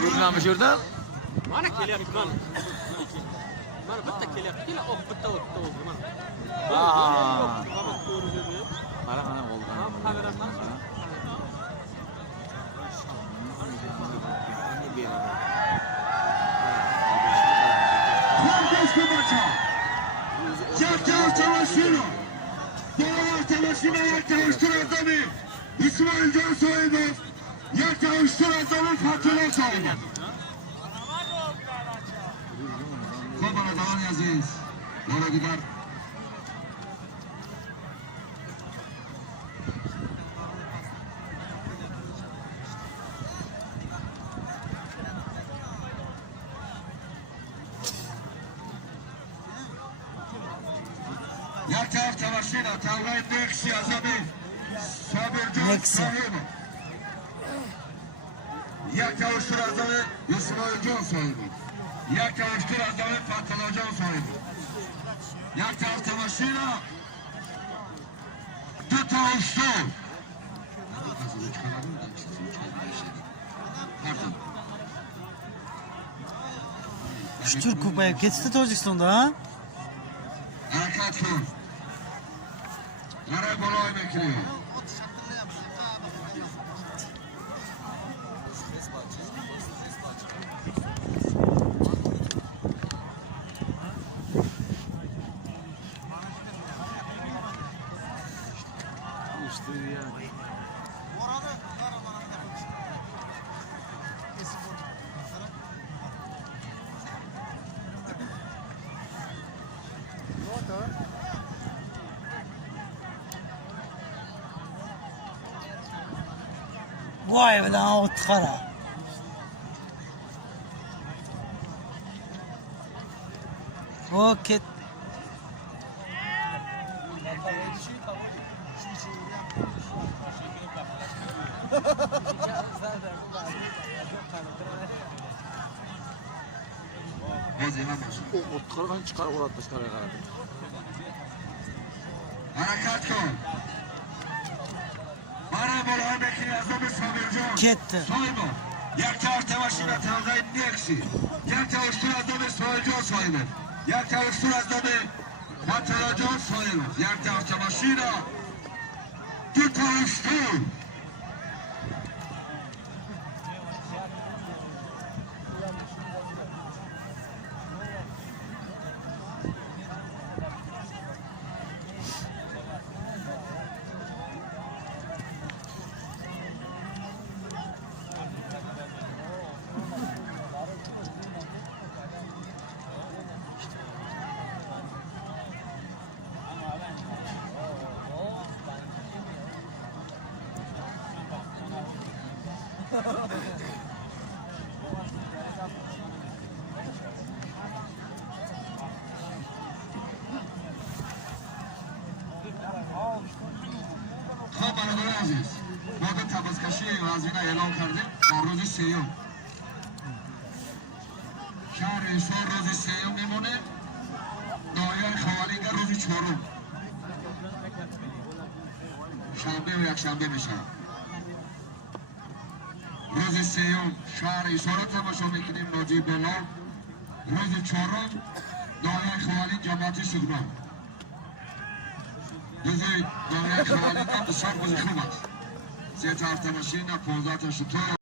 Ko'rganmi shu yerda? Mana kelyapti mana. Mana bitta kelyapti. Kela bitta o'tdi mana. Mana ko'rdi. Qara oldi. Kameradan İsmailcan Soyunov, yaklaştır adamın patron sahibi. Kobara Davan Aziz, doğru gider. یک طرف تماشینا تلقای نکسی ازمی صابرجان صاحبه یک کاوشتر ازمی اسماعیلجان صاحبه یک کاوشتر ازمی پتلاجان صاحبه یک طرف تماشینا دو کاوشتر Şükür kupaya geçti Tojikiston'da ha? Hareket kıl. Nereye bolay bekliyor? Vay be lan o tıkara. O ket. O'tqirgan chiqarib uradi tashqariga qarab. Harakat kıl. Bana bolay bekliyor azami Sabircan. Ketdi. Soyma. یک طرف تماشینا تلقای نکسی یک کاوشتر از دم اسماعیلجان صاحبه یک کاوشتر از دم پتلاجان صاحبه یک طرف تماشینا دو کاوشتر خب برادر عزیز ما به تبازکشی وزین اعلام کردیم در روز سیوم شهر ایشان روز سیوم میمونه نایای خوالینگ روز چهارم شنبه و یک شنبه میشه روز سیوم شهر ایشان رو تماشا میکنیم ناجی بالا روز چهارم نایای خوالینگ جماعت سگنان دوزی داره خوالینگ هم بسیار بزرگ خوب است 3 تا ماشین 15 تا شتر